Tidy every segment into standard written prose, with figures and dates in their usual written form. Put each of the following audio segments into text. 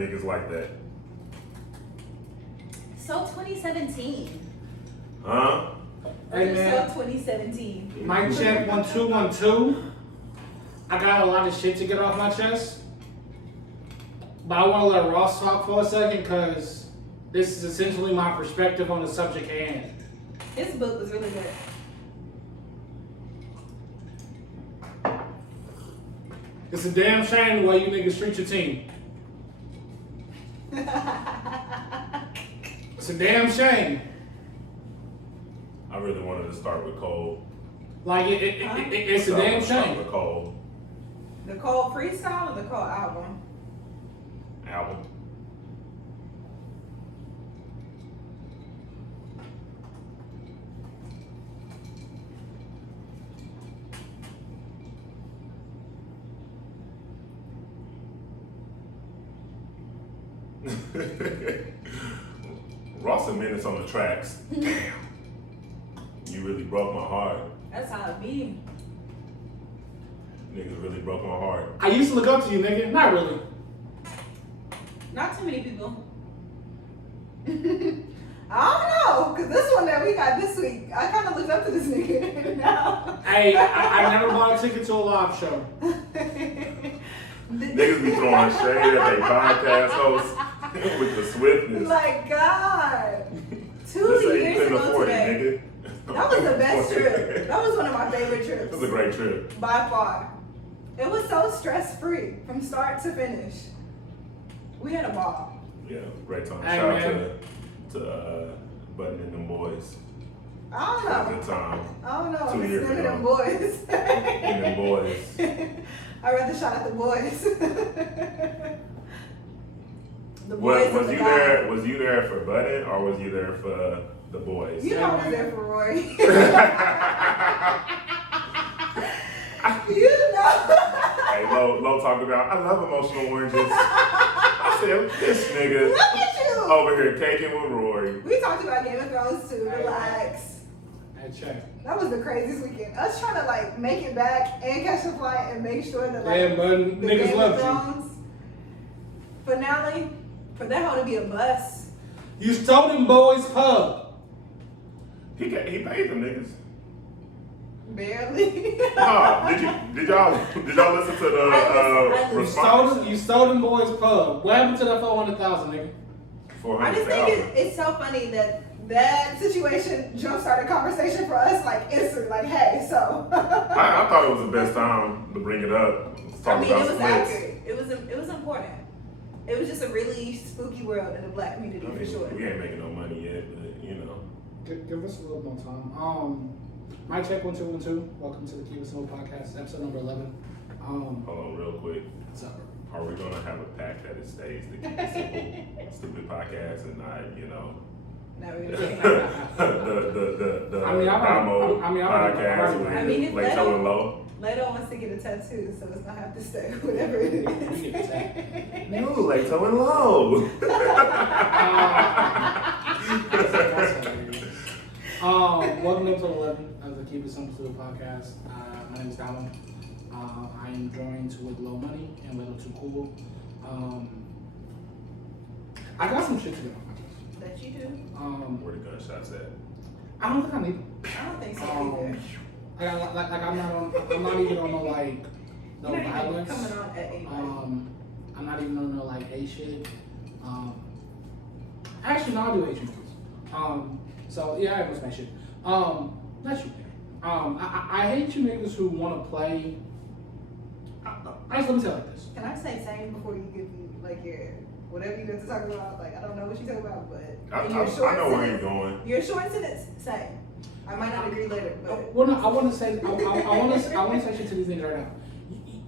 niggas like that. So 2017. Huh? Hey, man. So 2017. Mic check 1 2 1 2. I got a lot of shit to get off my chest, but I want to let Ross talk for a second because this is essentially my perspective on the subject at hand. His book was really good. It's a damn shame the way you niggas treat your team. It's a damn shame. I really wanted to start with Cole. Like it's a So I'm damn gonna start shame. with Cole The Cole freestyle or the Cole album? album. Ross and Minutes on the tracks. Damn. You really broke my heart. That's how it be. Niggas really broke my heart. I used to look up to you, nigga. Not really. Not too many people. I don't know, because this one that we got this week, I kind of looked up to this nigga. No. Hey, I never bought a ticket to a live show. Niggas be throwing shade at their podcast hosts with the swiftness. Like, God. Just 2 say you years couldn't ago afford today. it, nigga. That was the best trip. That was one of my favorite It trips. was a great trip. By far. It was so stress-free from start to finish. We had a ball. Yeah, great time. Hey, Shout man. out to Button and them boys. I Had a don't good know. time. I don't know. 2 It's years none of ago. them boys. And them boys. I'd rather shout out the boys. The boys Was and the you guys. there? Was you there for Button or was you there for the boys? You know I was there for Roy. You know. Hey, Lo talked about, I love emotional oranges. I said, this nigga Look at you. over here caking with Rory. We talked about Game of Thrones too. Relax. Hey, check. That was the craziest weekend. Us trying to like make it back and catch a flight and make sure that like Damn, bud, the niggas Game of loved you. Thrones finale for that whole to be a bust. You stole them boys' pub. He paid them niggas. Barely. No, did y'all listen to the I listened. response? You stole them boys' pub. What happened to that 400,000, nigga? I just think 400,000. it's so funny that situation jump started conversation for us like instantly. Like, hey, so. I thought it was the best time to bring it up. Let's talk I mean, it about was splits. accurate. It was important. It was just a really spooky world in the black community I mean, for sure. we ain't making no money yet, but you know. Give us a little more time. My check 1 2 1 2. Welcome to the Keep It Simple podcast, episode number 11. Hold on real quick. What's up? Are we gonna have a pact that it stays the Keep It Simple Stupid podcast and not, you know, Now we're the gonna check it out. Damo I mean, podcast with I mean, if Lato and Low? Leto wants to get a tattoo, so it's gonna have to stay, whatever it is. We get the tag. No, Lato and Low. Welcome to episode 11 of the Keep It Simple Stupid podcast. My name is Damo. I am joined with Low Money and Little Too Cool. I got some shit to get off my chest. That you do? Where the gunshots at? I don't think I need them. I don't think so either. I'm not even on no like no You're not even violence. coming on at 8. I'm not even on no like A shit. Actually, no, I do Asian movies. So yeah, I was my shit. Not you, nigga. I hate you niggas who want to play. I just let me tell you like this. Can I say same before you give me like your whatever you got to talk about? Like I don't know what you talk about, but I in your short know where sentence- you're going. Your short sentence, same. I might not agree later, but Well, no, I want to say, I want to say shit to these niggas right now.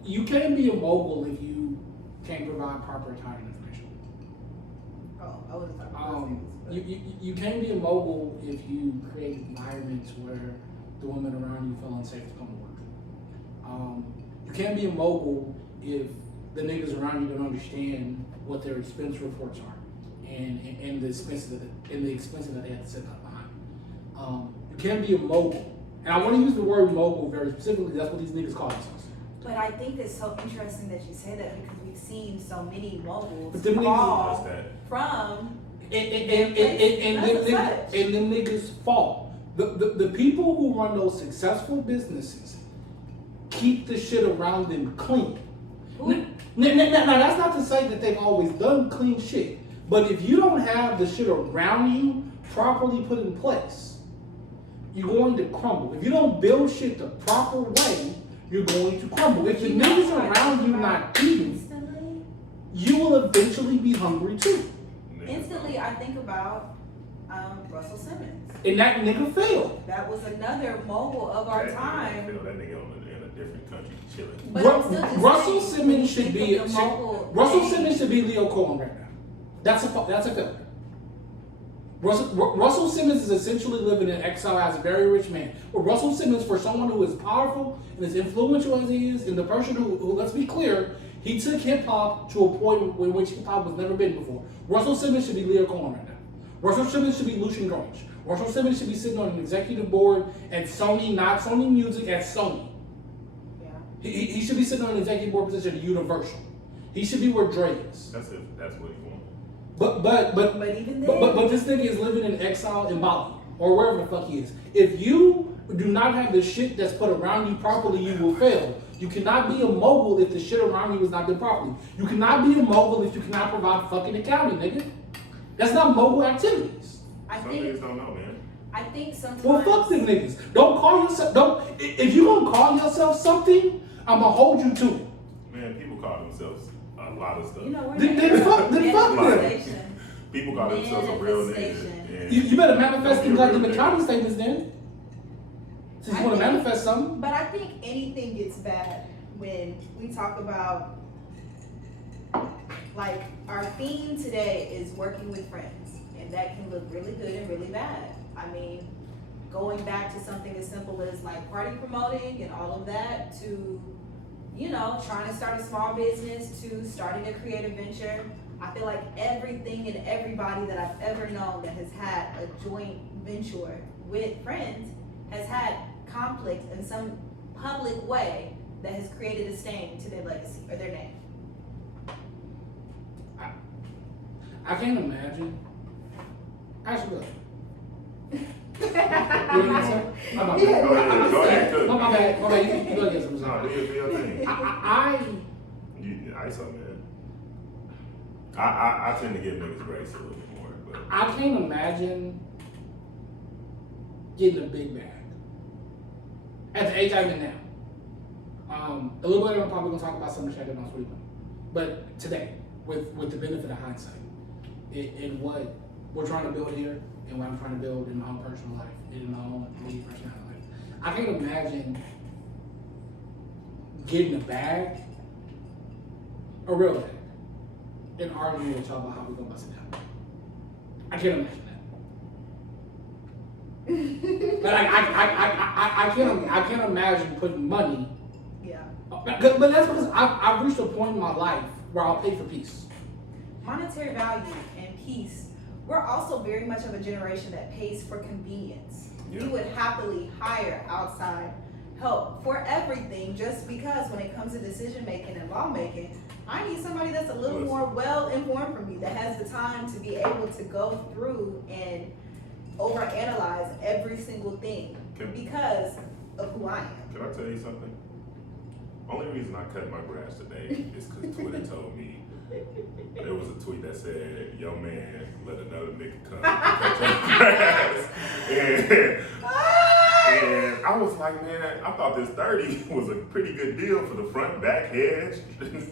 You can't be a mogul if you can't provide proper accounting information. oh, I wasn't talking about those things. but- You can't be a mogul if you create environments where the women around you feel unsafe to come to work. You can't be a mogul if the niggas around you don't understand what their expense reports are and the expenses that they have to set up behind. You can't be a mogul. And I want to use the word mogul very specifically. That's what these niggas call themselves. But I think it's so interesting that you say that because we we've seen so many moguls But them niggas- fall That's that. from. And them niggas fall. The people who run those successful businesses keep the shit around them clean. Who? Now, that's not to say that they've always done clean shit. But if you don't have the shit around you properly put in place, you're going to crumble. If you don't build shit the proper way, you're going to crumble. If the You know niggas what I around think you about not eating, Instantly, you will eventually be hungry too. instantly, I think about Russell Simmons. And that nigga failed. That was another mogul of our time. That nigga in a different country chilling. But I'm still just Russell saying, Simmons when should you be think of the mogul Russell thing, Simmons should be Leo Cohen right now. That's a failure. Russell Simmons is essentially living in exile as a very rich man. But Russell Simmons, for someone who is powerful and as influential as he is, and the person who let's be clear, he took hip hop to a point in which hip hop was never been before. Russell Simmons should be Leo Cohen right now. Russell Simmons should be Lucian Grange. Russell Simmons should be sitting on an executive board at Sony, not Sony Music, at Sony. Yeah. He should be sitting on an executive board position at Universal. He should be where Dre is. That's if that's what he wants. But even then, But this nigga is living in exile in Bali or wherever the fuck he is. If you do not have the shit that's put around you properly, you will fail. You cannot be a mogul if the shit around you is not done properly. You cannot be a mogul if you cannot provide fucking accounting, nigga. That's not mogul activities. I Some think niggas don't know, man. I think sometimes. Well, fuck them niggas. Don't call yourself. Don't. If you gonna call yourself something, I'ma hold you to it. Man, people call themselves a lot of stuff. You know, we're Then fuck them. manifestation. People call themselves a real nigga. Manifestation. and You better manifest don't them be a real goddamn nigga. accounting statements then. Since you want to manifest something. But I think anything gets bad when we talk about, like, our theme today is working with friends, and that can look really good and really bad. I mean, going back to something as simple as like party promoting and all of that, to, you know, trying to start a small business, to starting a creative venture. I feel like everything and everybody that I've ever known that has had a joint venture with friends has had conflict in some public way that has created a stain to their legacy or their name. I can't imagine. Actually, go. You know what I'm saying? My bad. Yeah. Go ahead, cook. My bad. My bad. You go get some. No, do your thing. Ice up, man. I tend to give niggas grace a little bit more, but I can't imagine getting a big bag at the age I'm in now. A little later, I'm probably gonna talk about some shit I did on Sweetman, but today, with the benefit of hindsight, in what we're trying to build here, and what I'm trying to build in my own personal life, in my own lead personality life, I can't imagine getting a bag, a real bag, and arguing with y'all about how we're gonna bust it down. I can't imagine that. But I can't imagine putting money. Yeah. But that's because I've reached a point in my life where I'll pay for peace. Monetary value and peace. We're also very much of a generation that pays for convenience. Yeah. We would happily hire outside help for everything, just because when it comes to decision making and lawmaking, I need somebody that's a little Listen. more well informed from me, that has the time to be able to go through and overanalyze every single thing because of who I am. can I tell you something? Only reason I cut my grass today is because Twitter told me there was a tweet that said, "Yo man, let another nigga come cut your grass." And I was like, man, I thought this 30 was a pretty good deal for the front, back, hedge,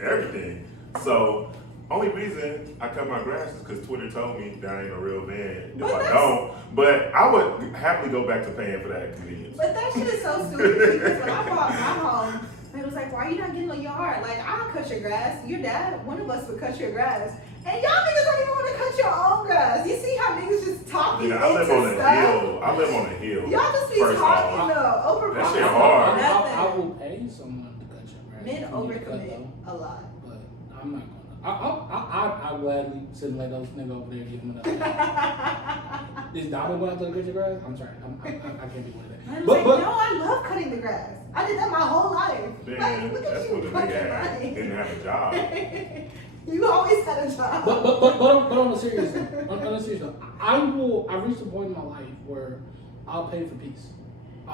everything. So, only reason I cut my grass is because Twitter told me that I ain't a real man if But I that's- don't. But I would happily go back to paying for that convenience. But that shit is so stupid because when I bought my home, it was like, why are you not getting a yard? Like, I'll cut your grass. Your dad, one of us would cut your grass. And y'all niggas don't even want to cut your own grass. You see how niggas just talking Yeah, I into live on a stuff? hill. I live on a hill. Y'all just be First talking off. though, over That shit hard. I will pay someone to cut your grass. Men if you need to cut overcommit them, a lot. But I'm not gonna. I'll gladly sit and let those niggas over there give them another. Is Damo going to cut your grass? I'm sorry, I can't be one of that. I'm But like, no, I love cutting the grass. I did that my whole life. Man, Like, look that's at when you the nigga fucking didn't lying. have a job. You always had a job. But on a serious note, I've reached a point in my life where I'll pay for peace. I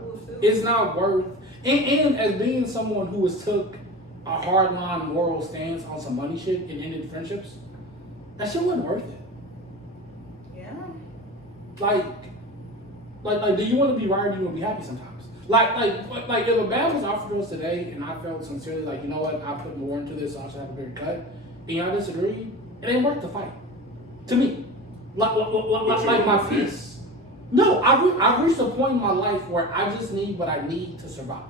will too. It's not worth, and as being someone who has took a hardline moral stance on some money shit and ended friendships, that shit wasn't worth it. Yeah. Like, do you want to be right or do you want to be happy sometimes? Like, if a band was offered to us today and I felt sincerely like, you know what, I put more into this, so I should have a bigger cut, and y'all disagree, it ain't worth the fight. To me. Like my peace. No, I've reached a point in my life where I just need what I need to survive.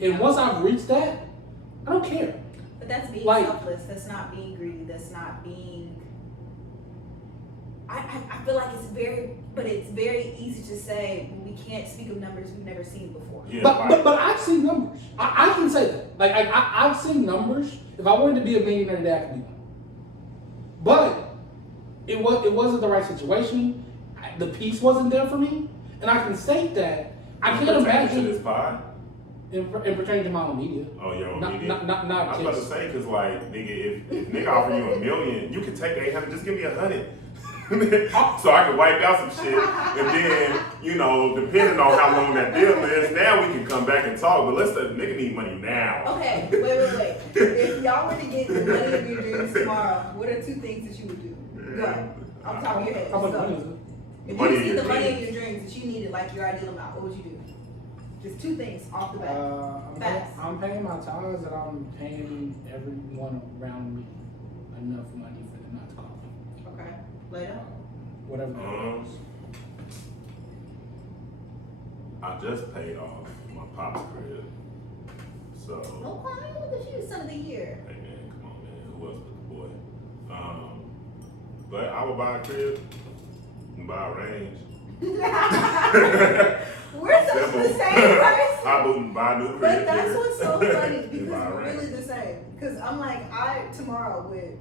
And once I've reached that, I don't care. But that's being Like- selfless. That's not being greedy. That's not being. I feel like it's very easy to say we can't speak of numbers we've never seen before. Yeah, But I've seen numbers. I can say that. Like I've seen numbers. If I wanted to be a millionaire today, I could be one. But it wasn't the right situation. The peace wasn't there for me, and I can state that. I can't to imagine this pod. in pertaining to my own media. Oh, your own Not media. not I was about to just. say, cause like, nigga, if nigga offer you $1 million, you can take 800. Just give me 100, so I can wipe out some shit. And then, you know, depending on how long that deal is, now we can come back and talk. But let's say nigga need money now. Okay, wait. If y'all were to get the money of your dreams tomorrow, what are 2 things that you would do? Go. Off the top of your head. How much Go. money is it? If Money you in see your the money of dreams. your dreams that you needed, like your ideal amount, what would you do? Just 2 things off the bat. Fast. I'm paying my tithes and I'm paying everyone around me enough money for them not to call me. Okay. Later. Whatever that is. I just paid off my pop's crib. So, Okay, look at you, son of the year. hey man, come on man, who else but the boy? But I would buy a crib and buy a range. We're such the same person. I wouldn't buy a new crib. But that's here. what's so funny And because buy a we're really range. the same. Because I'm like, I tomorrow would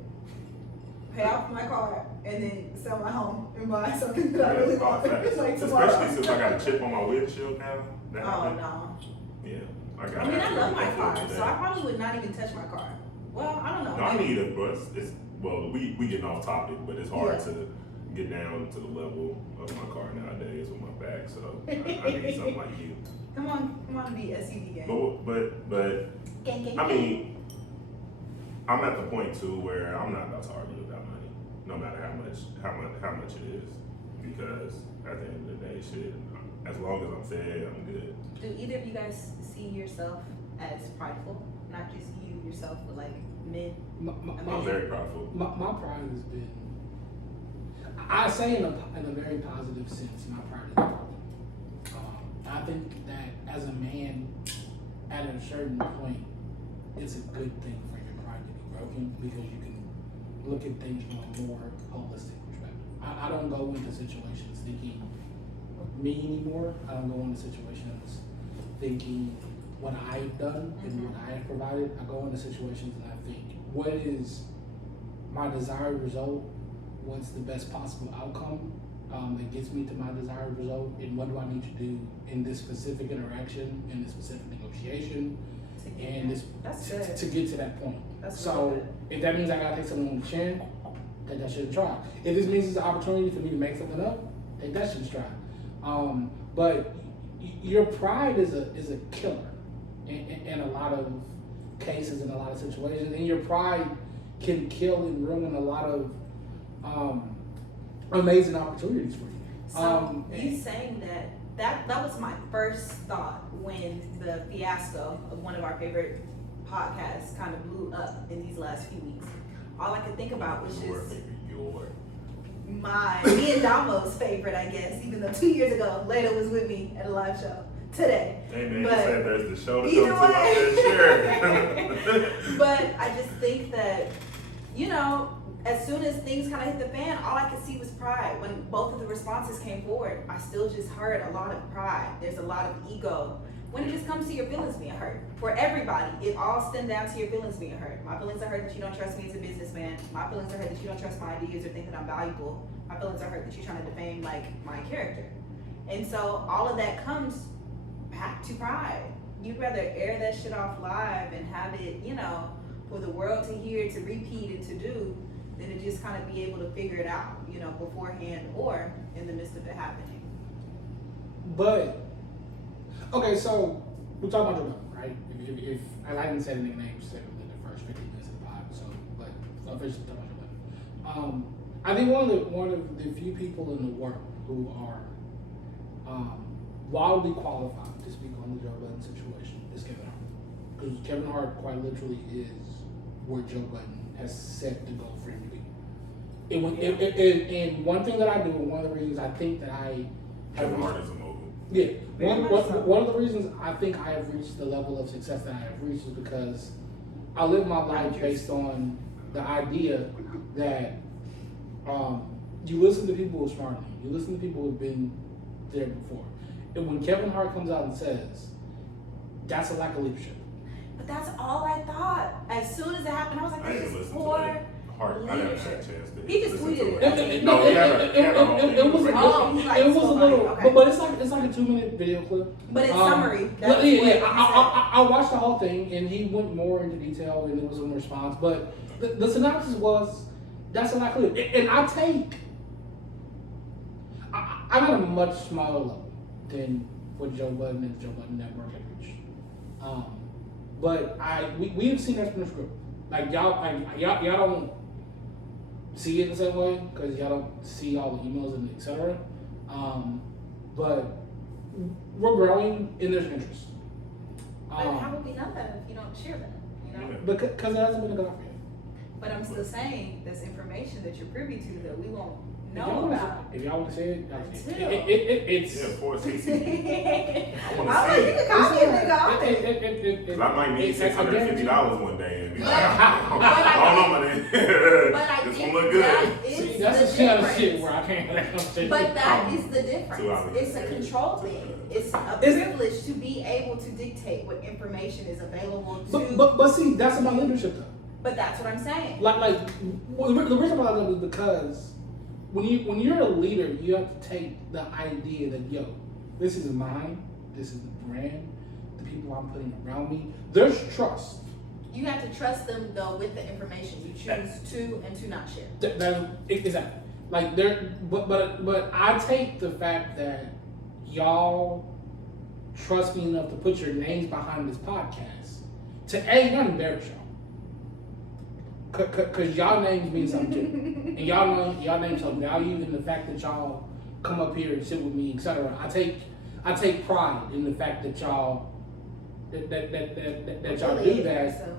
pay off my car and then sell my home and buy something that I really Yeah, want. facts. Like tomorrow. Especially since I got a chip on my windshield now. That Oh happened. no. Yeah, I got. I mean, I love my that car, today. so I probably would not even touch my car. Well, I don't know. No, I maybe. need it, but it's well, we getting off topic, but it's hard Yeah. to get down to the level of my car nowadays with my back. So I need something like you. Come on, be SUV gang. But Gang. I mean, I'm at the point too where I'm not about to argue about money, no matter how much it is, because at the end of the day, shit, as long as I'm fed, I'm good. Do either of you guys see yourself as prideful? Not just you yourself, but like men. I'm very proudful. My pride has been, I say in a very positive sense, my pride is broken. I think that as a man, at a certain point, it's a good thing for your pride to be broken because you can look at things from a more holistic perspective. I don't go into situations thinking me anymore. I don't go into situations thinking what I've done and what I have provided. I go into situations and I think, what is my desired result? What's the best possible outcome that gets me to my desired result? And what do I need to do in this specific interaction, in this specific negotiation, and this That's good. to get to that point? That's So really good. if that means I gotta take someone on the chin, take that shit and try. If this means it's an opportunity for me to make something up, take that shit and try. But your pride is a killer in a lot of cases, in a lot of situations, and your pride can kill and ruin a lot of amazing opportunities for you. So you saying that was my first thought when the fiasco of one of our favorite podcasts kind of blew up in these last few weeks. All I could think about was Your just baby, me and Damo's favorite, I guess, even though 2 years ago, Leda was with me at a live show today. Hey man, But you said there's the show to either come to. I way. said sure. But I just think that, you know, as soon as things kind of hit the fan, all I could see was pride. When both of the responses came forward, I still just heard a lot of pride. There's a lot of ego. when it just comes to your feelings being hurt. For everybody, it all stems down to your feelings being hurt. My feelings are hurt that you don't trust me as a businessman. My feelings are hurt that you don't trust my ideas or think that I'm valuable. My feelings are hurt that you're trying to defame like my character. And so all of that comes back to pride. You'd rather air that shit off live and have it, you know, for the world to hear, to repeat, and to do, than to just kind of be able to figure it out, you know, beforehand or in the midst of it happening. But okay, so we're talking about Joe Budden, right? If I didn't say the nigga name specifically in the first 50 minutes of the pod, so but officially talking about Joe Budden. I think one of the few people in the world who are wildly qualified to speak on the Joe Budden situation is Kevin Hart, because Kevin Hart quite literally is where Joe Budden has set the goal for him to be. And one thing that I do, and one of the reasons I think that I have Kevin Hart is a mogul. yeah, one of the reasons I think I have reached the level of success that I have reached is because I live my life based on the idea that you listen to people who are smarter than you. You listen to people who have been there before. And when Kevin Hart comes out and says, that's a lack of leadership. But that's all I thought. As soon as it happened, I was like, I this didn't is listen to poor it. Hart, I never had a chance to He just listen to tweeted it. it. No, he had a whole thing. It was a Oh, he's like, it was a so little, funny. Okay. but it's like a 2-minute video clip. But it's summary. That's Yeah, what yeah. he I watched the whole thing, and he went more into detail, and there was some response. But the synopsis was, that's a lack of leadership. And I'm at a much smaller level than what Joe Budden and the Joe Budden Network have reached. But we have seen that from the script. Like y'all don't see it the same way because y'all don't see all the emails and etc. But we're growing and there's interest. But how would we know that if you don't share that? You know. Because it hasn't been a good offer yet. But I'm still saying there's information that you're privy to that we won't If y'all know wanna about. say- If y'all want to say it, y'all can say Until. it. It's. Yeah, of course. I I want was to like, see you it. can call me a nigga all day. Cause I might need $650 one day and be like, But I don't know, man. But I This think one look good. that is See, that's the the kind of difference. shit where I can't. But that is the 2 difference. hours. It's a control thing. It's a It's- privilege to be able to dictate what information is available to. But see, that's about leadership though. But that's what I'm saying. Well, the reason why I love it is because when you're a leader, you have to take the idea that this is mine, this is the brand, the people I'm putting around me. There's trust. You have to trust them though with the information you choose to and to not share. Exactly. Like but I take the fact that y'all trust me enough to put your names behind this podcast to not embarrass y'all. Cause y'all names mean something too. And y'all names have value in the fact that y'all come up here and sit with me, etc. I take pride in the fact that y'all that y'all do that.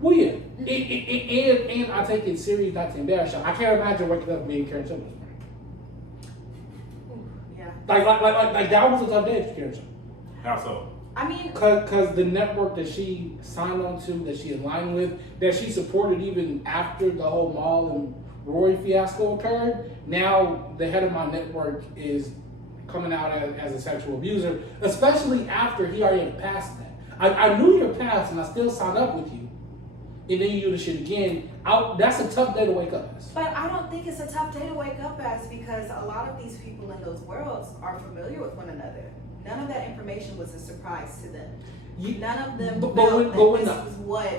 Well, yeah, and I take it serious not to embarrass y'all. I can't imagine waking up being Karen Simmons. Yeah. Like that was a tough day for Karen Simmons. How so? I mean, Cause the network that she signed on to, that she aligned with, that she supported even after the whole Maul and Rory fiasco occurred, now the head of my network is coming out as a sexual abuser, especially after he already had passed that. I knew your past and I still signed up with you. And then you do the shit again. That's a tough day to wake up as. but I don't think it's a tough day to wake up as because a lot of these people in those worlds are familiar with one another. None of that information was a surprise to them. None of them But felt when- that but when this the- was what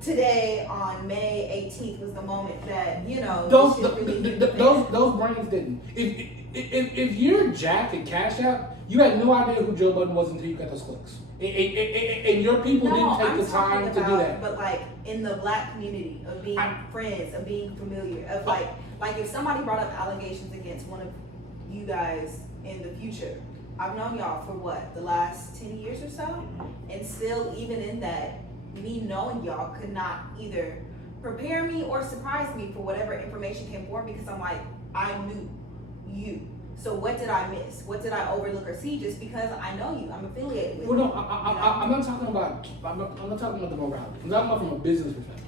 today on May 18th was the moment that, you know, Those this shit really hit the fan. those brains didn't. If you're Jack and Cash App, you had no idea who Joe Budden was until you got those clicks. And your people didn't take I'm the time talking to do about, that. But like in the black community of being friends, of being familiar, of like if somebody brought up allegations against one of you guys in the future, I've known y'all for what, the last 10 years or so? And still, even in that, me knowing y'all could not either prepare me or surprise me for whatever information came forward because I'm like, I knew you. So what did I miss? What did I overlook or see just because I know you? I'm affiliated with Well, you. no, I'm not talking about. I'm not talking about the morality. I'm talking about from a business perspective.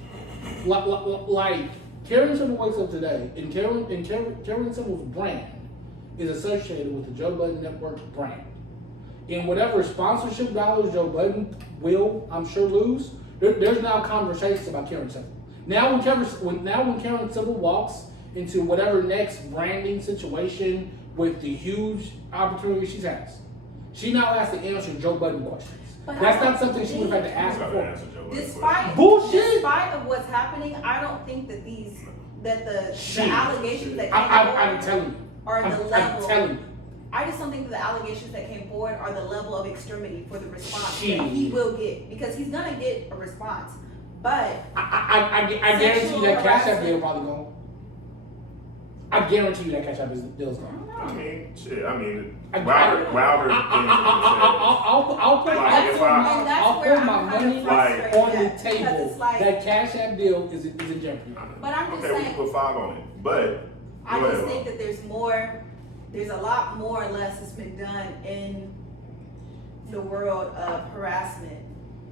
Like Karen Civil wakes up today, and Karen Civil's brand is associated with the Joe Budden Network brand. and whatever sponsorship dollars Joe Budden will, I'm sure, lose, there's now conversations about Karen Civil. Now when Karen Civil walks into whatever next branding situation with the huge opportunity she has, she now has to answer Joe Budden questions. But That's I not something she would have had to Who's ask gonna before. answer Joe Budden's Despite Bullshit. despite of what's happening, I don't think that the Shit. allegations that came I'm forward telling you. are the I'm level. telling you. I just don't think that the allegations that came forward are the level of extremity for the response Shit. that he will get, because he's gonna get a response. But I guarantee you Sexual that Cash App harassment. deal probably gone. I guarantee you that Cash App deal's I gone. don't I know. mean, shit. I mean, I- Wilder. I'll put Like, if I- And that's I'll where put my I'm kind money of like, frustrated on the at, because table. it's like, That Cash App deal is in jeopardy. But I'm just okay, we saying- can put 5 on it, but I go just ahead, think that there's a lot more or less that's been done in the world of harassment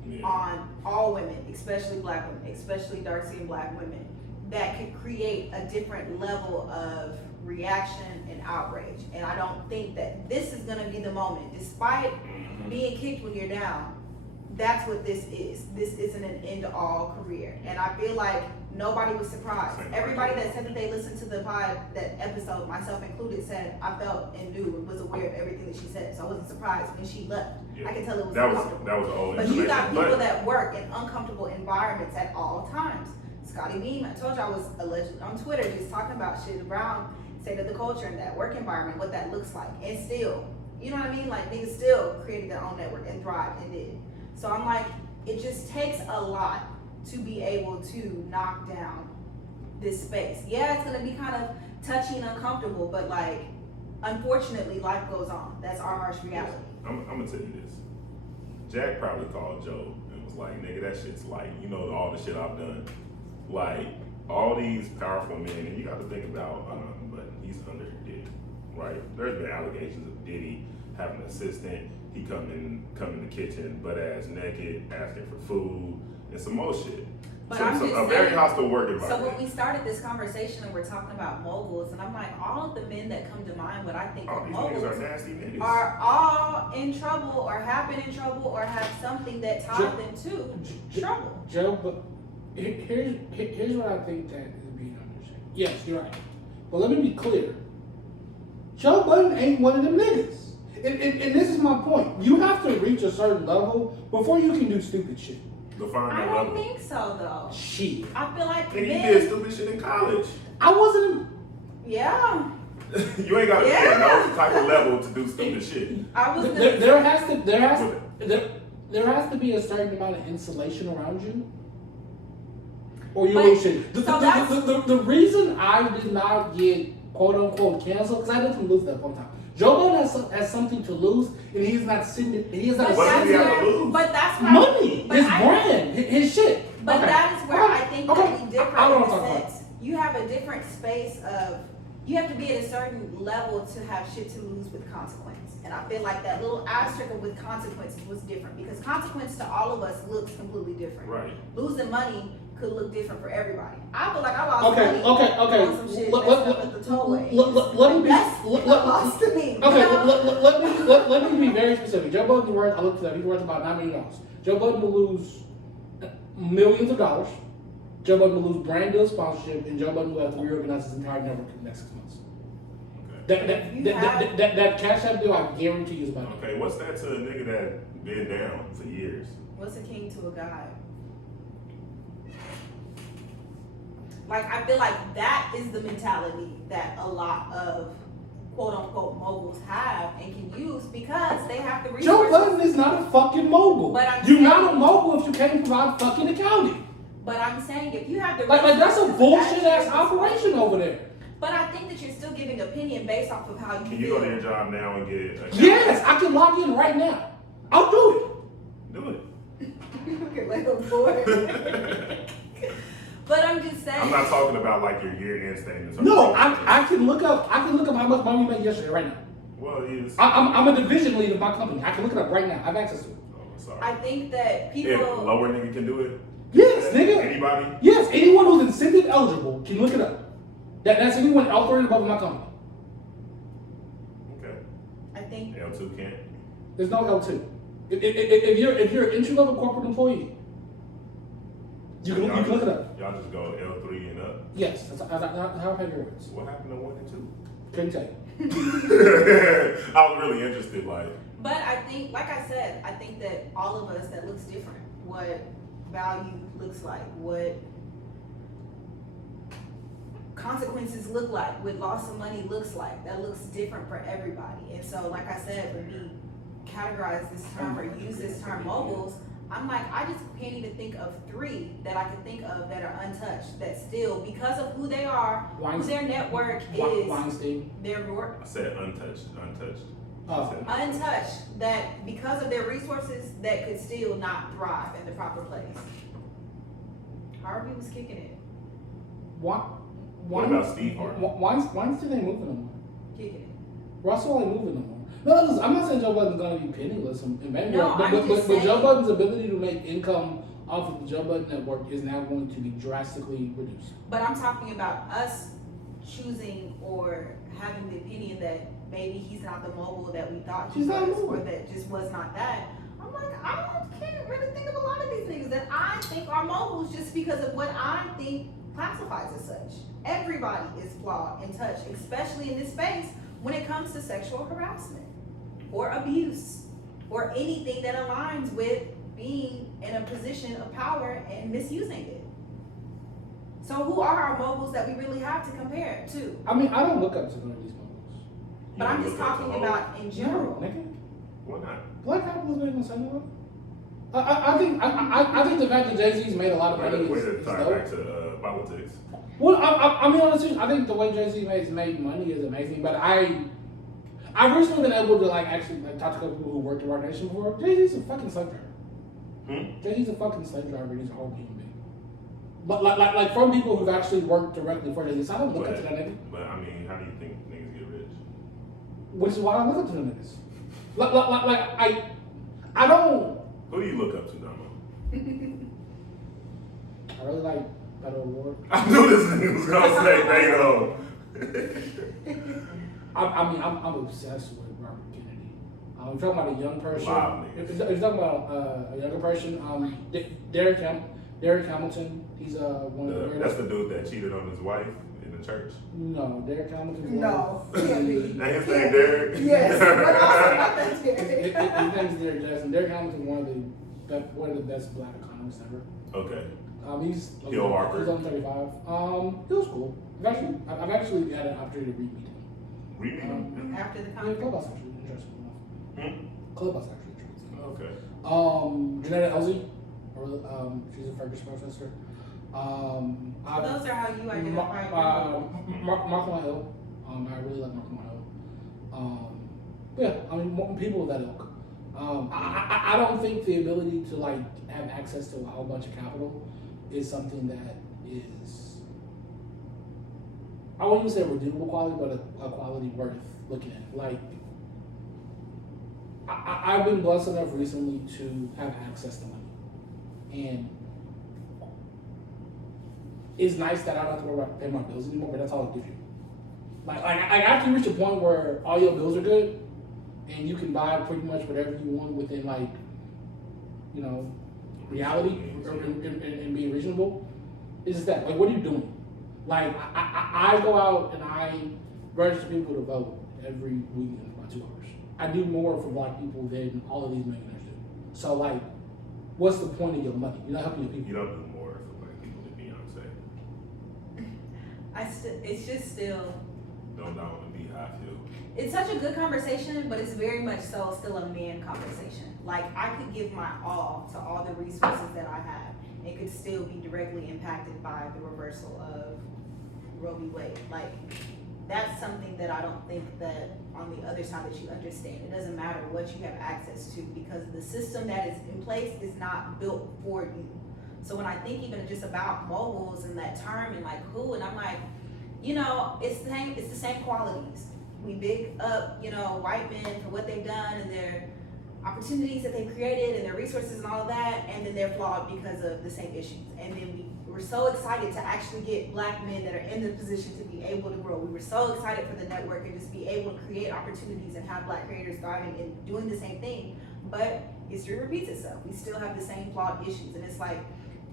yeah. on all women, especially black women, especially dark-skinned black women, that could create a different level of reaction and outrage. And I don't think that this is gonna be the moment, despite being kicked when you're down. That's what this is. This isn't an end-all career. And I feel like nobody was surprised. Same. Everybody that said that they listened to the pod, that episode, myself included, said I felt and knew and was aware of everything that she said. So I wasn't surprised when she left. Yeah. I could tell it was That uncomfortable. was the old But you got information. people But that work in uncomfortable environments at all times. Scotty Beam, I told you I was allegedly on Twitter just talking about shit around state of the culture and that work environment, what that looks like. And still, you know what I mean? Like, niggas still created their own network and thrived and did. So I'm like, it just takes a lot to be able to knock down this space. Yeah, it's gonna be kind of touchy and uncomfortable, but like, unfortunately, life goes on. That's our harsh reality. I'm gonna tell you this. Jack probably called Joe and was like, nigga, that shit's light. You know all the shit I've done. Like, all these powerful men, and you got to think about, but he's under Diddy, right? There's been allegations of Diddy having an assistant. He come in the kitchen, butt ass naked, asking for food, and some more shit. But So- I'm so just a very saying- hostile work So environment. when we started this conversation and we're talking about moguls, and I'm like, all of the men that come to mind, what I think All of these niggas are moguls, nasty niggas. are all in trouble or have been in trouble or have something that tied them to trouble. Joe, but here's what I think that is being understood. Yes, you're right. But let me be clear. Joe Budden ain't one of them niggas. And this is my point. You have to reach a certain level before you can do stupid shit. Define I that don't level. think so though. Shit. I feel like Nigga, you men, did stupid shit in college. I wasn't. yeah, You ain't got to be Yeah. at no type of level to do stupid shit. I was gonna There has to be a certain amount of insulation around you, or you But- lose shit. so that's- The reason I did not get quote unquote canceled because I didn't lose that one time. Joe Budden has something to lose, and he's not sitting. He is not But What that's did he have where, to lose? but that's where money, but his I- brand, his shit. But Okay. that is where Okay. I think Okay. that we differ I don't in wanna the talk about sense you have a different space of you have to be at a certain level to have shit to lose with consequence. And I feel like that little asterisk of with consequences was different because consequence to all of us looks completely different. Right. Losing money could look different for everybody. I feel like I lost Okay, money okay. on some shit Let- messed let- up at the tollway. let me be- That's let- lost to me. you Okay, know? let me be very specific. Joe Budden's worth, I looked it up, he's worth about $9 million. Joe Budden will lose millions of dollars. Joe Budden will lose brand deal sponsorship, and Joe Budden will have to reorganize his entire network in the next 6 months. Okay. That Cash App deal, I guarantee you is about it. Okay, what's that to a nigga that been down for years? What's a king to a god? Like, I feel like that is the mentality that a lot of quote unquote moguls have and can use because they have the Joe resources. Budden is not a fucking mogul. But I'm You're saying- not a mogul if you can't provide fucking accounting. But I'm saying if you have the Like that's a resources bullshit at ass your operation disposal- over there. But I think that you're still giving opinion based off of how you Can feel. you go to your job now and get a Yes, I can log in right now. I'll do Do Okay, like a boy. But I'm just saying. I'm not talking about like your year-end statements. it. No, I can look up how much money you made yesterday right now. Well, yes. I'm a division lead of my company. I can look it up right now. I have access to it. Oh, sorry. I think that people. If lower nigga can do it, Yes, nigga. anybody? Yes, anyone who's incentive eligible can look it up. That's anyone out there above my company. Okay. I think L2 can't. There's no L2. If you're an entry-level corporate employee, you can look it up. Y'all just go L3 and up. Yes, that's how I pay your rates. What happened to 1 and 2? Couldn't tell you. I was really interested, like. But I think, like I said, I think that all of us, that looks different. What value looks like, what consequences look like, what loss of money looks like. That looks different for everybody. And so, like I said, when we categorize this term or use this term moguls, I'm like, I just can't even think of 3 that I can think of that are untouched, that still, because of who they are, who their network is, Weinstein. their work, I said untouched. Oh. untouched, that because of their resources, that could still not thrive in the proper place. Harvey was kicking it, What about Steve Harvey? Weinstein ain't moving no more. kicking it. Russell ain't moving no more. No, listen, I'm not saying Joe Budden's gonna be penniless and maybe, No, but I'm just saying- Joe Budden's ability to make income off of the Joe Budden network is now going to be drastically reduced. But I'm talking about us choosing or having the opinion that maybe he's not the mogul that we thought he He's not a was, mogul. or that just was not that. I'm like, can't really think of a lot of these niggas that I think are moguls just because of what I think classifies as such. Everybody is flawed and touched, especially in this space when it comes to sexual harassment or abuse or anything that aligns with being in a position of power and misusing it. So who are our moguls that we really have to compare to? I mean, I don't look up to none of these moguls. But I'm just talking about in general. No, nigga. Why not? Black capitalism ain't gonna say no. I think the fact that Jay-Z's made a lot of money Way is to tie dope. back to politics. Well, I mean, honestly, I think the way Jay-Z made money is amazing, but I've recently been able to actually talk to a couple people who worked in Rock Nation before. Jay-Z's a fucking slave driver. Jay-Z's a fucking slave driver. He's a whole human being. But like from people who've actually worked directly for Jay-Z, so I don't look up to that nigga. But I mean, how do you think niggas get rich? Which is why I look up to them niggas. I don't. Who do you look up to, Damo? I really like Beto O'Rourke. I knew this nigga was gonna say Beto. I mean, I'm obsessed with Robert Kennedy. We're talking about a young person. Wow, If you're talking about a younger person, Derek Hamilton. He's one of the That's greatest. the dude that cheated on his wife in the church. No, Derek Hamilton's No, can't be. Ain't his name Derek? Yes, but also not that His Derek. name is Derek Jackson. Derek Hamilton's one of the best black economists ever. Okay. He's Hill Harper. He's on 35. He was cool. I've actually had an opportunity to read him. Read me? After the Yeah, conference. Clubhouse actually interesting enough. Clubhouse actually interesting. Okay. Janetta Elsie, she's a Fergus professor. Those are how you identify. Mark Hill. I really like Mark Hill. Yeah, I mean people of that ilk. I don't think the ability to have access to a whole bunch of capital is something that is, I wouldn't even say a redeemable quality, but a quality worth looking at. I've been blessed enough recently to have access to money, and it's nice that I don't have to worry about paying my bills anymore. But that's all it gives you. After you reach a point where all your bills are good, and you can buy pretty much whatever you want within reality and being reasonable. It's just that what are you doing? I go out and I register people to vote every weekend for about 2 hours. I do more for black people than all of these millionaires do. So what's the point of your money? You're not helping your people. You don't do more for black people than Beyonce. It's just still. Don't want to be how I feel. It's such a good conversation, but it's very much so still a man conversation. I could give my all to all the resources that I have and could still be directly impacted by the reversal of Roe v. Wade. That's something that I don't think that on the other side that you understand. It doesn't matter what you have access to because the system that is in place is not built for you. So when I think even just about moguls and that term and who, and I'm it's the same qualities. We big up, white men for what they've done and their opportunities that they've created and their resources and all of that, and then they're flawed because of the same issues. And then we We were so excited to actually get black men that are in the position to be able to grow. We were so excited for the network and just be able to create opportunities and have black creators thriving and doing the same thing. But history repeats itself. We still have the same flawed issues. And it's like,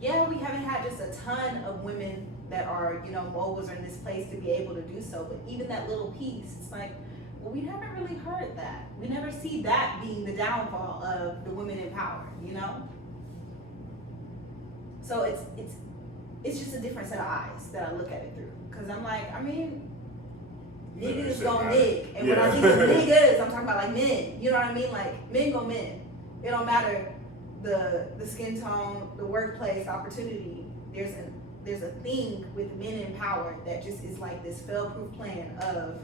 yeah, we haven't had just a ton of women that are, you know, moguls or in this place to be able to do so. But even that little piece, it's like, well, we haven't really heard that. We never see that being the downfall of the women in power, you know? So it's just a different set of eyes that I look at it through. Cause I'm like, I mean, niggas gon' nig. And when I think of niggas, I'm talking about like men. You know what I mean? Like men gon' men. It don't matter the skin tone, the workplace opportunity. There's a thing with men in power that just is like this fail-proof plan of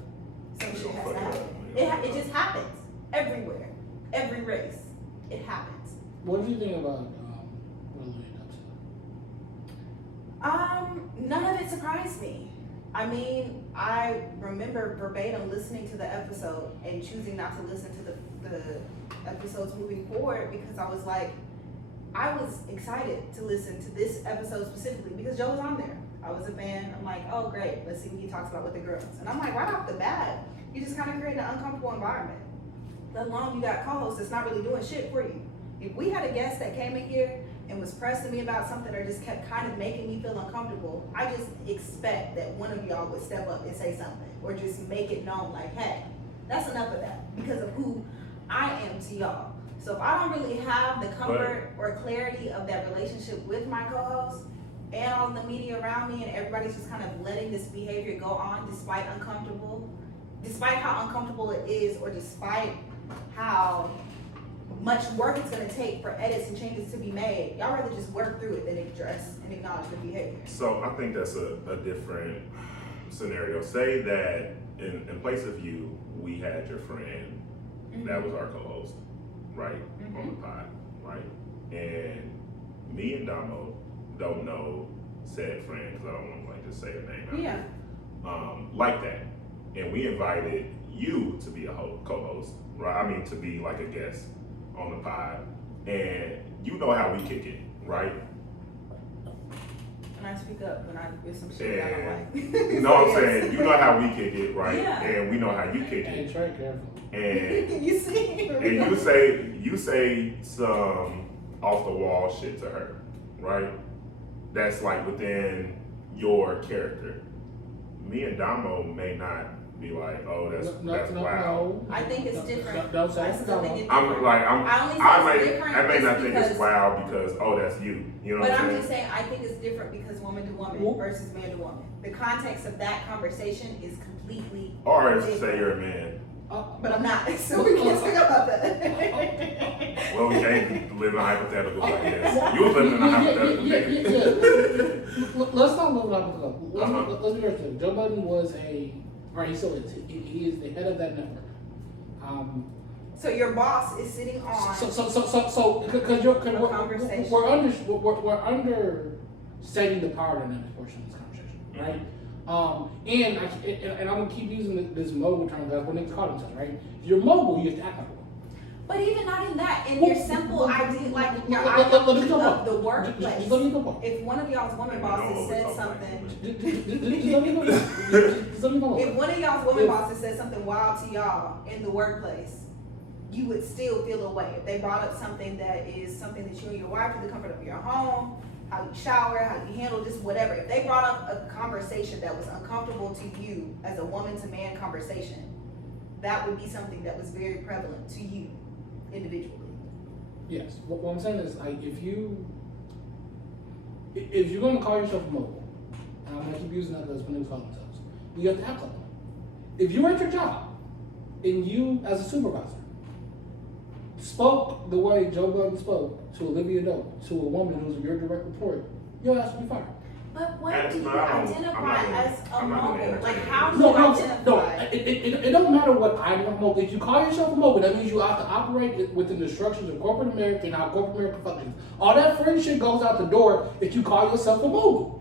some shit has to happen. It just happens everywhere, every race. It happens. What do you think about what Louis Dubson? None of it surprised me. I mean, I remember verbatim listening to the episode and choosing not to listen to the episodes moving forward because I was like, I was excited to listen to this episode specifically because Joe was on there. I was a fan. I'm like, oh great, let's see what he talks about with the girls. And I'm like, right off the bat, you just kind of create an uncomfortable environment. Let alone you got co-hosts that's not really doing shit for you. If we had a guest that came in here and was pressing me about something or just kept kind of making me feel uncomfortable, I just expect that one of y'all would step up and say something or just make it known like, hey, that's enough of that because of who I am to y'all. So if I don't really have the comfort or clarity of that relationship with my co-host and all the media around me and everybody's just kind of letting this behavior go on despite how uncomfortable it is or despite how much work it's going to take for edits and changes to be made, y'all rather just work through it than address and acknowledge the behavior. So I think that's a different scenario. Say that in place of you, we had your friend that was our co-host, right, on the pod, right? And me and Damo don't know said friend because I don't want to like just say her name out Yeah. there. Like that. And we invited you to be a co-host, right? I mean, to be like a guest on the pod. And you know how we kick it, right? And I speak up when there's some shit that I don't like. You know what I'm saying? You know how we kick it, right? Yeah. And we know how you kick Hey, it. try careful. And You see? and you say some off the wall shit to her, right? That's like within your character. Me and Damo may not be like, oh, that's wow. I think it's different. Don't say I still think it's I'm different. like I only say it's different I may not just think it's because- wow because oh that's you. You know But what I'm I'm just saying? saying, I think it's different because woman to woman Well- versus man to woman. The context of that conversation is completely Or if you different. say you're a man. But I'm not, so we can't talk about that. Well, we can't live in hypotheticals like this. You was living in a hypothetical. Let's not live in a hypothetical. Uh-huh. Let's be very clear. Joe Budden was he still is. He is the head of that network. So your boss is sitting on. So because conversation. we're understating the power dynamics portion of this conversation, right? And I'm gonna keep using this mogul term that's what niggas call themselves, right? If you're mogul, you have to act like one. But even not in that, in your simple idea, like your let me idea go of on. the workplace. Just let me go on. If one of y'all's woman bosses said something, Just let me go on. Just let me go on. if one of y'all's woman bosses said something wild to y'all in the workplace, you would still feel a way. If they brought up something that is something that you and your wife do, the comfort of your home, how you shower, how you handle just whatever. If they brought up a conversation that was uncomfortable to you as a woman to man conversation, that would be something that was very prevalent to you individually. Yes. What I'm saying is, like, if you're going to call yourself a mogul, and I'm going to keep using that because when they call themselves, you have to act like one. If you're at your job and you, as a supervisor, spoke the way Joe Budden spoke to Olivia Dope, to a woman who's your direct report, your ass will be fired. But what That's do you not- I'm identify not gonna- as a I'm not gonna mogul? Like, entertain how it. do you No, identify? it don't matter what I'm a mogul. If you call yourself a mogul, that means you have to operate within the structures of corporate America and how corporate America functions. All that friend shit goes out the door if you call yourself a mogul.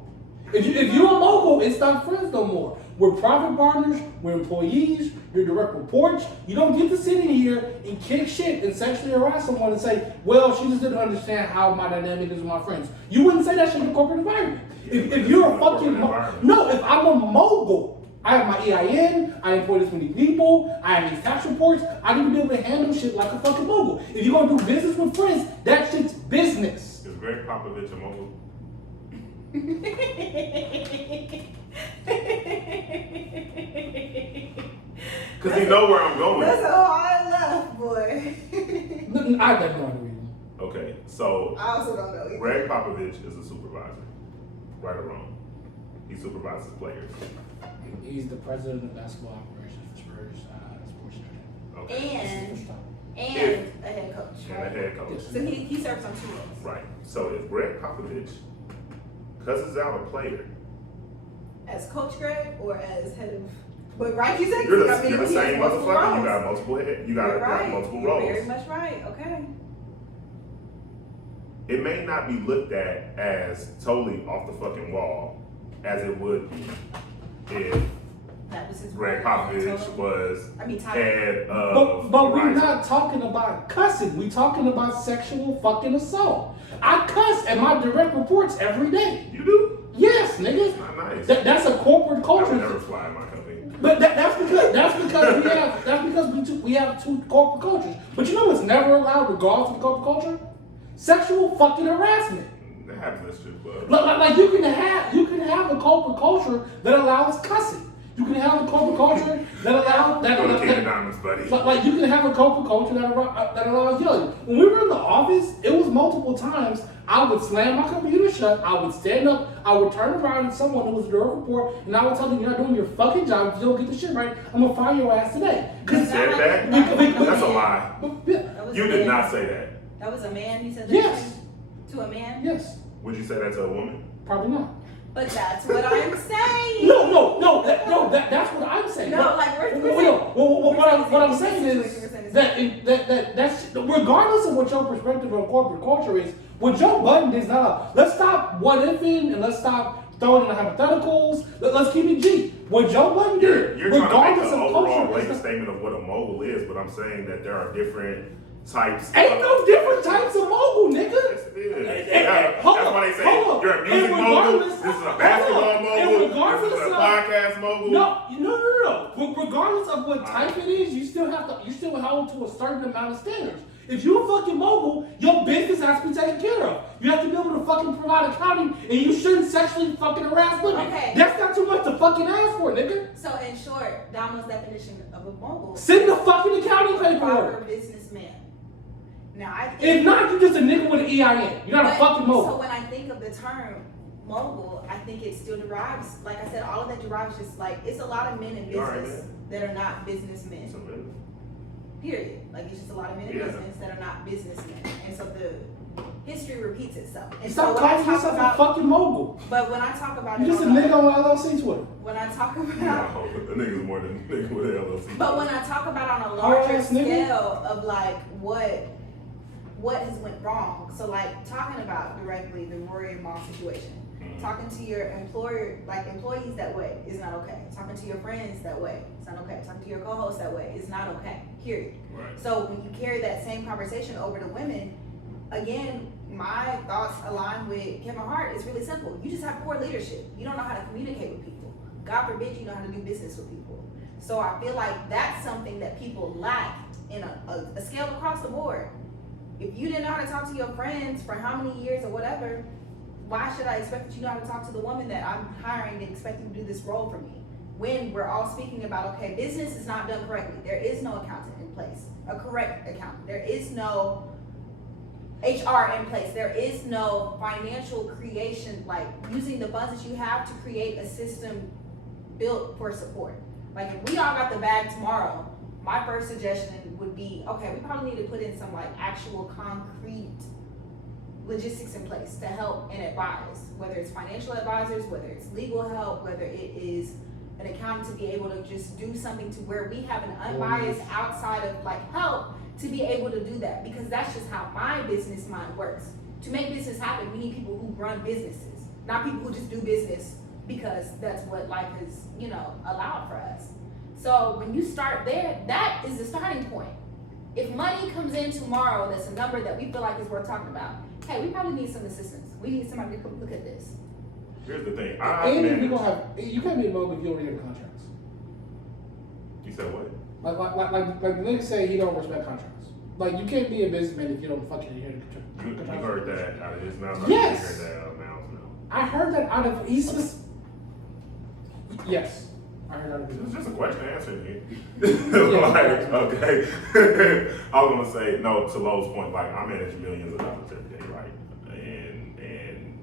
If you're a mogul, it's not friends no more. We're private partners, we're employees, you're direct reports. You don't get to sit in here and kick shit and sexually harass someone and say, well, she just didn't understand how my dynamic is with my friends. You wouldn't say that shit in a corporate environment. If you're a fucking no, if I'm a mogul, I have my EIN, I employ this many people, I have these tax reports, I need to be able to handle shit like a fucking mogul. If you're gonna do business with friends, that shit's business. Is Greg Popovich a mogul? Cause you know where I'm going. That's all I love, boy. I don't know the reason. Okay, so I also don't know either. Greg Popovich is a supervisor, right or wrong? He supervises players. He's the president of basketball operations for Spurs Sports Center. Okay. And a head coach. And a head coach. So he serves on 2 roles. Right. So if Greg Popovich cusses out a player, As Coach Greg or as head of? But right, you said you're I the, mean, you're the he has same multiple motherfucker. You roles. got multiple head, you got You're right. multiple You're roles. very much right. Okay. It may not be looked at as totally off the fucking wall as it would be if That was his Greg word. Popovich Totally. was I mean, head of But we're Verizon. not talking about cussing. We're talking about sexual fucking assault. I cuss at my direct reports every day. You do? Yes, nigga. It's not nice. That's a corporate I culture. would never fly in my company. But that's because we have two corporate cultures. But you know what's never allowed, regardless of the corporate culture? Sexual fucking harassment. That happens at strip clubs. Like you can have a corporate culture that allows cussing. You can have a corporate culture that allows Go to King of Diamonds, buddy. like you can have a corporate culture that allows yelling. When we were in the office, it was multiple times. I would slam my computer shut. I would stand up. I would turn around at someone who was a direct report, and I would tell them, "You're not doing your fucking job. If you don't get the shit right, I'm gonna fire your ass today." You said that? That's a lie. That was You a did man. not say that. That was a man. You said that Yes. to a man. Yes, Would you say that to a woman? probably not. But that's what I'm saying. That's what I'm saying. No, like What I'm saying is that's regardless of what your perspective on corporate culture is, what Joe Budden is not. Let's stop what ifing and let's stop throwing in the hypotheticals. Let's keep it G. What Joe Budden did, You're trying to make regardless an of overall culture, blanket statement of what a mogul is, but I'm saying that there are different types. ain't no different types of mogul, nigga. Yes, it is. That's why they say you're a music And mogul. regardless- This is a hold basketball on. And mogul. This regardless is a of- podcast mogul. No. Regardless of what type it is, you still held to a certain amount of standards. If you're a fucking mogul, your business has to be taken care of. You have to be able to fucking provide accounting, and you shouldn't sexually fucking harass women. Okay. That's not too much to fucking ask for, nigga. So in short, Damo's definition of a mogul. Send the fucking accounting proper paperwork. businessman. Now I think If not, you're just a nigga with an EIN. You're not a But- fucking So mogul. when I think of the term mogul, I think it still derives, like I said, all of that derives just like, it's a lot of men in You alright, business that are not businessmen, period. Like it's just a lot of men in Yeah. business that are not businessmen. And so the history repeats itself. And Stop so when I calling talk yourself about, a fucking mogul. but when I talk about You're it just a on nigga on LLC Twitter. when I talk about No, the nigga's more than a nigga with an LLC. But when I talk about on a larger ass nigga. scale of like what has went wrong, so like talking about directly the Rory and Mal situation, talking to your employer, like employees that way is not okay. Talking to your friends that way, it's not okay. Talking to your co-host that way is not okay. Period. Right. So when you carry that same conversation over to women, again, my thoughts align with Kevin Hart. It's really simple. You just have poor leadership. You don't know how to communicate with people. God forbid you know how to do business with people. So I feel like that's something that people lack in a scale across the board. If you didn't know how to talk to your friends for how many years or whatever, why should I expect that you know how to talk to the woman that I'm hiring and expecting to do this role for me? When we're all speaking about, okay, business is not done correctly. There is no accountant in place, a correct accountant. There is no HR in place. There is no financial creation, like using the funds that you have to create a system built for support. Like if we all got the bag tomorrow, my first suggestion would be, okay, we probably need to put in some like actual concrete logistics in place to help and advise, whether it's financial advisors, whether it's legal help, whether it is an accountant to be able to just do something to where we have an unbiased outside of like help to be able to do that, because that's just how my business mind works. To make business happen, we need people who run businesses, not people who just do business because that's what life has, allowed for us. So when you start there, that is the starting point. If money comes in tomorrow, that's a number that we feel like is worth talking about. Hey, we probably need some assistance. We need somebody to come look at this. Here's the thing. And you can't be a mogul if you don't read the contracts. You said what? Like the niggas say he don't respect contracts. Like you can't be a businessman if you don't fucking adhere to You contracts. heard that out of his mouth. Yes. You heard that out of Mal's mouth. I heard that out of yes. I heard out of his It's mouth. just a question answered me. Like, okay. I was gonna say no to Lowe's point. Like I manage millions of dollars every day, right? And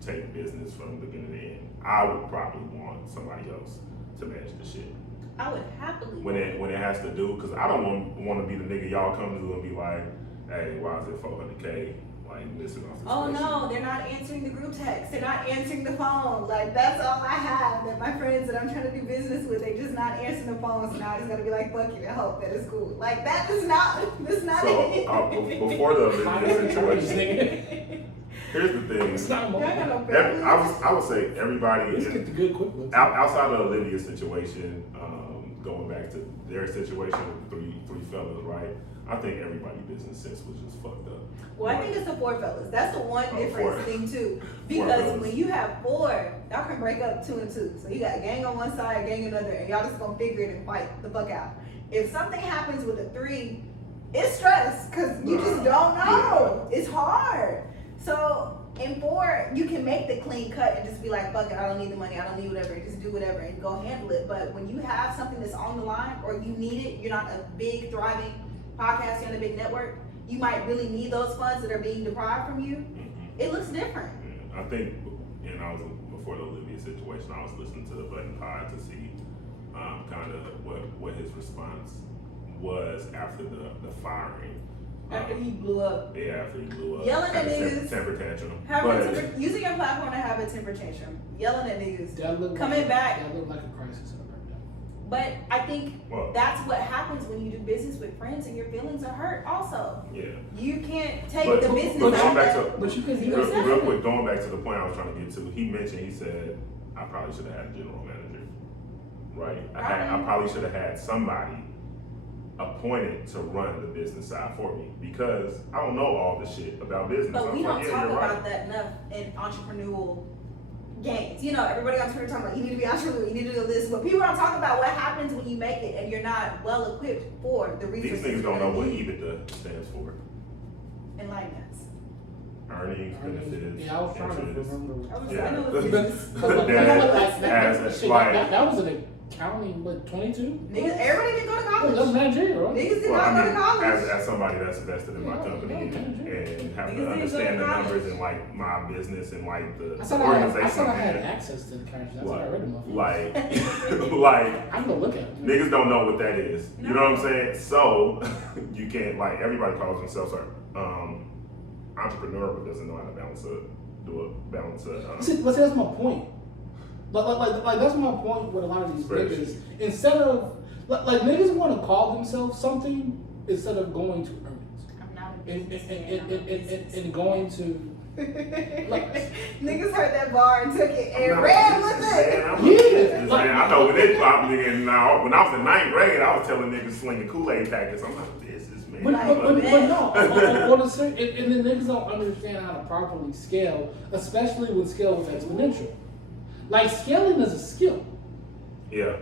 take business from beginning to end. I would probably want somebody else to manage the shit I would happily. when it has to do, because I don't want to be the nigga y'all come to and be like, hey, why is it 400K? Like missing off this Oh spreadsheet? no, they're not answering the group text. They're not answering the phone. Like that's all I have. That my friends that I'm trying to do business with, they just not answering the phone. So now I just gotta be like, fuck you, I hope that is cool. Like that's not So it. before the Finance Olivia attorneys, situation, nigga. here's the thing. It's not Y'all got mogul. no families? I would say everybody Let's get the good QuickBooks. outside of Olivia's situation, going back to their situation with three fellas, right? I think everybody's business sense was just fucked up. Well, I think it's the four fellas. That's the one difference four. thing too. Four Because fellas. when you have four, y'all can break up 2 and 2. So you got a gang on one side, a gang another, and y'all just gonna figure it and fight the fuck out. If something happens with a 3, it's stress because you just don't know. It's hard. So in 4, you can make the clean cut and just be like, fuck it, I don't need the money, I don't need whatever, just do whatever and go handle it. But when you have something that's on the line or you need it, you're not a big thriving podcast, you're on a big network, you might really need those funds that are being deprived from you. It looks different. Yeah, I think, and I was before the Olivia situation, I was listening to the Button Pod to see kind of what his response was after the firing. After he blew up. Yeah, after he blew up. Yelling at Had a niggas. temper tantrum. Using your platform to have a temper tantrum. Yelling at niggas. That looked Coming back. That looked like a crisis of a breakdown. But I think Well, that's what happens when you do business with friends and your feelings are hurt also. yeah. You can't take But- the but business going out back there. to- But you can You do said Real it. quick, going back to the point I was trying to get to, he said, I probably should have had a general manager, right? I probably should have had somebody appointed to run the business side for me because I don't know all the shit about business. But I we was don't like, yeah, talk you're about right. that enough in entrepreneurial games. You know, everybody on Twitter talking about you need to be entrepreneurial, you need to do this. But people don't talk about what happens when you make it and you're not well equipped for the These resources. niggas don't know what you need. EBITDA stands for. Enlighten us. Earnings, benefits, Yeah, I was trying to interest. remember. I was Yeah. I know But- it's business. That was an accounting, what, 22? Niggas, everybody didn't go to That was college. Nigeria, right? Niggas did Well, not I go mean, to college. as somebody that's invested in my Yeah, company yeah, and have Niggas to didn't understand go the to numbers college. and like my business and like the I said I organization, had man, access to the cash. That's why I read them. like I'm gonna look at it. niggas don't know what that is. You know No. what I'm saying? So you can't like everybody calls themselves entrepreneur but doesn't know how to balance See, but see, that's my point. Like that's my point with a lot of these Spreadsheet. niggas. Instead of like niggas want to call themselves something instead of going to earnings I'm not a businessman. and going to. Niggas heard that bar and took it I'm and not ran a with businessman, it. I'm a businessman. I know when they dropped nigga and now when I was in 9th grade I was telling niggas slinging Kool-Aid packets. I'm like businessman. But no, and then niggas don't understand how to properly scale, especially when scale is exponential. Like scaling is a skill. Yeah.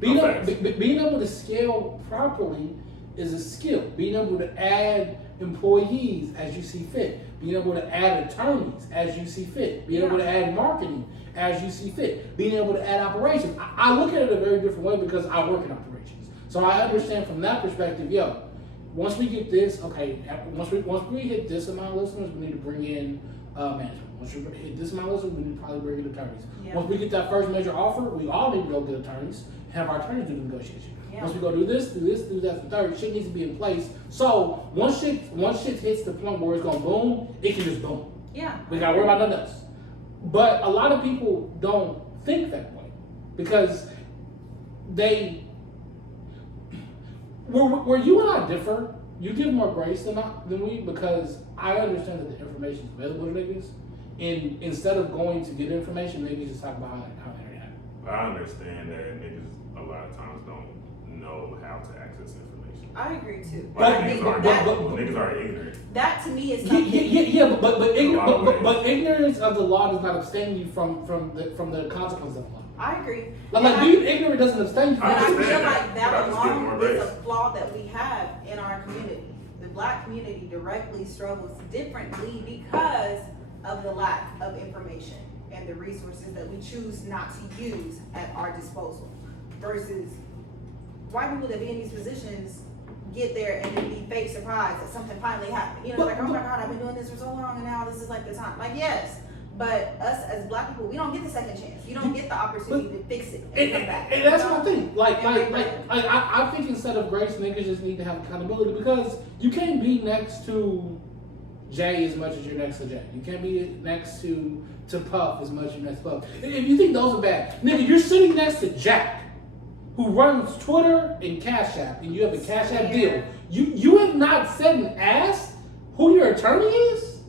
Being No able, facts. being able to scale properly is a skill. Being able to add employees as you see fit. Being able to add attorneys as you see fit. Being able to add marketing as you see fit. Being able to add operations. I look at it a very different way because I work in operations. So I understand from that perspective, once we get this, okay, once we hit this amount of listeners, we need to bring in management. Once we hit this amount of listeners, we need to probably bring in attorneys. Yeah. Once we get that first major offer, we all need to go get attorneys, have our attorneys do the negotiation. Yeah. Once we go do this, do that, the third, shit needs to be in place. So once shit hits the point where it's gonna boom, it can just boom. Yeah. We gotta worry about nothing else. But a lot of people don't think that way because where you and I differ, you give more grace than we because I understand that the information is available to niggas And instead of going to get information, niggas just talk about how they react. I understand that niggas a lot of times don't know how to access information. I agree too. Like, I think niggas are ignorant. that to me is Yeah, something. but ignorance of the law does not abstain you from the consequences of the law. I agree. Like being ignorant doesn't abstain you. But I feel understand like that, but I that just give more alone is a grace. flaw that we have in our community. The black community directly struggles differently because of the lack of information and the resources that we choose not to use at our disposal. Versus white people that be in these positions get there and then be fake surprised that something finally happened. You know, like, oh my God, I've been doing this for so long and now this is like the time. Like, yes. But us as black people, we don't get the second chance. You don't get the opportunity to fix it and come back. And that's my thing. And I think instead of grace, niggas just need to have accountability because you can't be next to Jay as much as you're next to Jay. You can't be next to Puff as much as you're next to Puff. If you think those are bad, nigga, you're sitting next to Jack, who runs Twitter and Cash App, and you have a Cash App deal. You have not said and asked who your attorney is,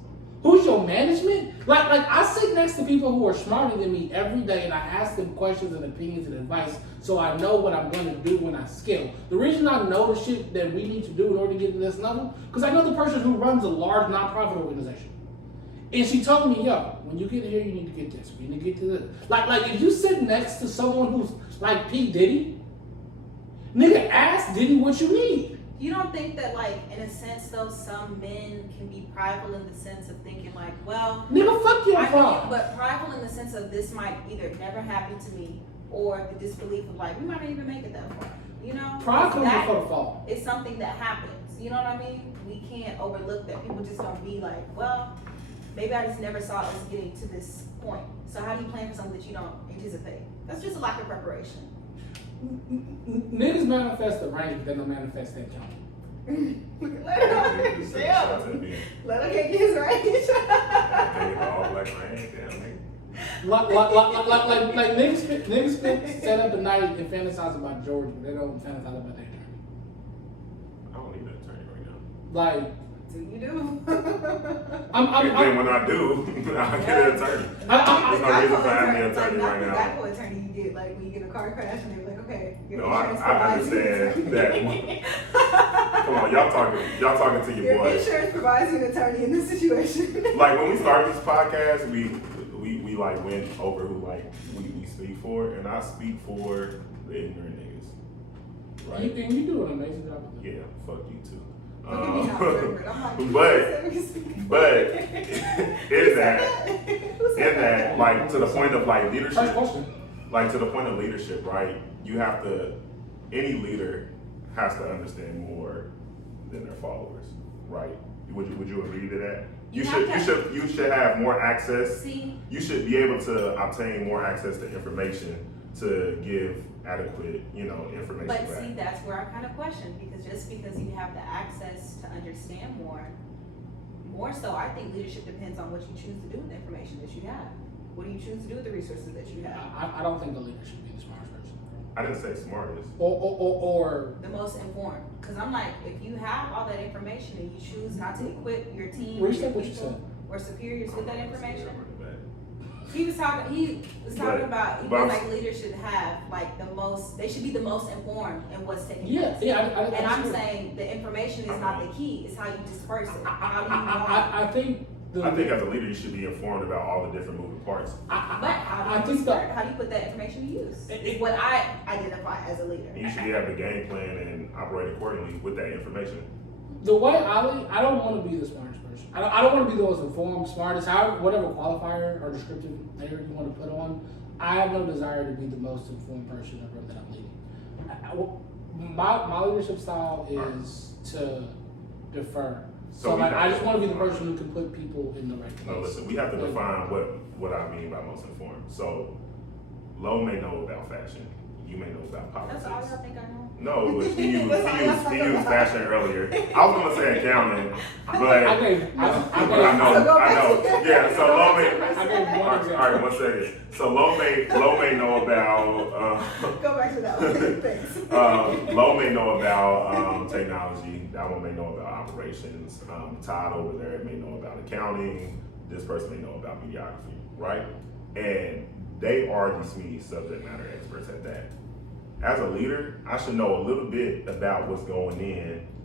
who's your management. Like I sit next to people who are smarter than me every day, and I ask them questions and opinions and advice, so I know what I'm going to do when I scale. The reason I know the shit that we need to do in order to get to this level, because I know the person who runs a large nonprofit organization. And she told me, yo, when you get here, you need to get this. You need to get to this. Like if you sit next to someone who's like P. Diddy, nigga, ask Diddy what you need. You don't think that, like, in a sense, though, some men can be prideful in the sense of thinking, like, well, Nigga, fuck your I pride. mean, but prideful in the sense of this might either never happen to me or the disbelief of, like, we might not even make it that far. You know? Pride comes That before the fall. is something that happens. You know what I mean? We can't overlook that. People just don't be like, well, maybe I just never saw us getting to this point. So how do you plan for something that you don't anticipate? That's just a lack of preparation. Niggas manifest the range, but they don't manifest that count. Let her Let her get his range. Like niggas set up a night and fantasize about George, but they don't fantasize about their attorney. I don't need an attorney right now. Like, Do you do? And then when I do, I get an attorney. There's no reason for having an attorney right now. That's what attorney you get, like when you get a car crash and they're like, okay, your No, insurance I provides you an understand attorney. that. Come on, y'all talking to your Your boys. insurance provides you an attorney in this situation. Like when we started this podcast, we like went over who like we speak for, and I speak for the ignorant niggas. Right? and you do an amazing job. Yeah, fuck you too. Look at me not remembering. I'm like, but in that, like to the point of like First leadership, question. like to the point of leadership, right? You have to, any leader has to understand more than their followers, right? Would you agree to that? You should have more access. See, You should be able to obtain more access to information to give adequate, information but back. see, that's where I kind of question, because just because you have the access to understand more so, I think leadership depends on what you choose to do with the information that you have. What do you choose to do with the resources that you have? I don't think the leader should be the smartest person. I didn't say smartest. Or The most informed. Because I'm like, if you have all that information and you choose not to equip your team, or your restate what you people, said. or superiors with that information. But He was talking about, he but was like, leaders should have like they should be the most informed in what's taking place. And I'm saying the information is not the key, it's how you disperse it. How do you know? I think I think as a leader, you should be informed about all the different moving parts. But how do you put that information to use? Is what I identify as a leader. And you should be able to game plan and operate accordingly with that information. the way I don't want to be the smartest person. I don't want to be the most informed, smartest, however, whatever qualifier or descriptive layer you want to put on. I have no desire to be the most informed person in the room that I'm leading. My leadership style is to defer. So like, I just want to be the person who can put people in the right place. No, listen, we have to define what I mean by most informed. So, Lo may know about fashion. You may know about politics. That's all y'all think I know? No, but he used fashion earlier. I was gonna say accounting, but I know. Yeah, so Lo may. All right, 1 second. So Lo may know about. Go back to that one. Thanks. Lo may know about technology. That one may know about operations. Todd over there may know about accounting. this person may know about videography, right? And they are the SME subject matter experts at that. As a leader, I should know a little bit about what's going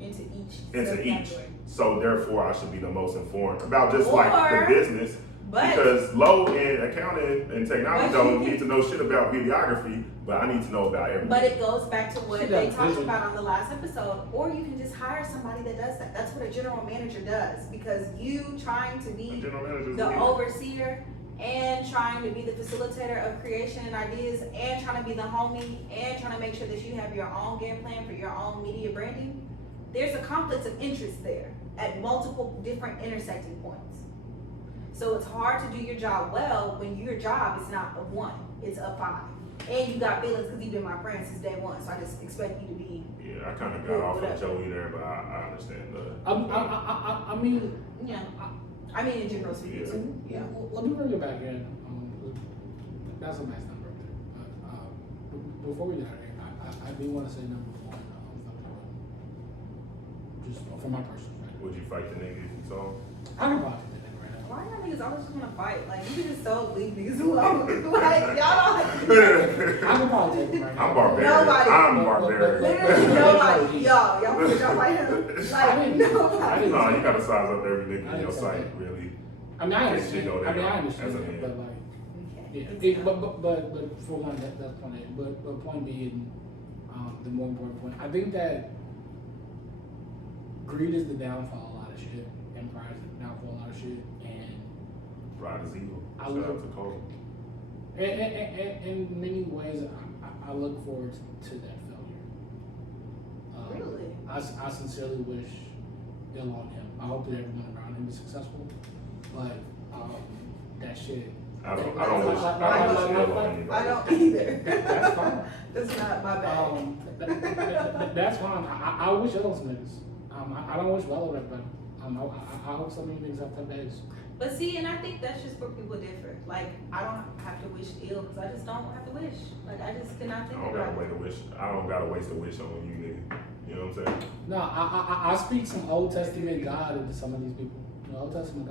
into each. into each. subcategory. So therefore, I should be the most informed about just like Or- the business. But Because low in accounting and technology But don't you need to know shit about videography, but I need to know about everything. But it goes back to what She they got talked vision. about on the last episode, or you can just hire somebody that does that. That's what a general manager does, because you trying to The be general manager is the a leader. overseer and trying to be the facilitator of creation and ideas and trying to be the homie and trying to make sure that you have your own game plan for your own media branding. There's a conflict of interest there at multiple different intersecting points. So it's hard to do your job well when your job is not a 1, it's a 5. And you got feelings because you've been my friend since day 1, so I just expect you to be, Yeah, I kind of got off of Joey there, but I understand the. I mean, you know, I mean in general speaking Yeah. too. Yeah. let me bring it back in. That's a nice number. Before we get out of here, I do want to say number 1. Just from my personal perspective. Would you fight the nigga if you saw him? I can probably do that right now. Why y'all niggas always just wanna fight? Like, you can just so leave niggas alone. Like, y'all don't. I can probably take him right now. I'm barbarian. Nobody. I'm barbarian. Literally nobody. Y'all put y'all fight him. Like, I nobody. didn't- No, you gotta size up every nigga I in your didn't say sight, that. really. I mean, I understand. Shit go I mean, I down understand as a that, man. but like, Okay. yeah. But for one, that's point A. But point B, and the more important point, I think that greed is the downfall of a lot of shit, and pride is the downfall of a lot of shit, and Pride is evil. I Shout look- out to Cole. in many ways, I look forward to that failure. Really? I sincerely wish ill on him. I hope that everyone around him is successful, but that shit. I don't wish ill on anybody. I don't either. That's fine. That's not my bad. That's fine. I wish ill on some niggas. I don't wish well on everybody. I hope some of you niggas have tough days. But see, and I think that's just where people differ. Like, I don't have to wish ill because I just don't have to wish. Like, I just cannot I think don't about gotta it. wait a wish. I don't gotta waste a wish on you, nigga. You know what I'm saying? No, I speak some Old Testament God into some of these people. You know, Old Testament God.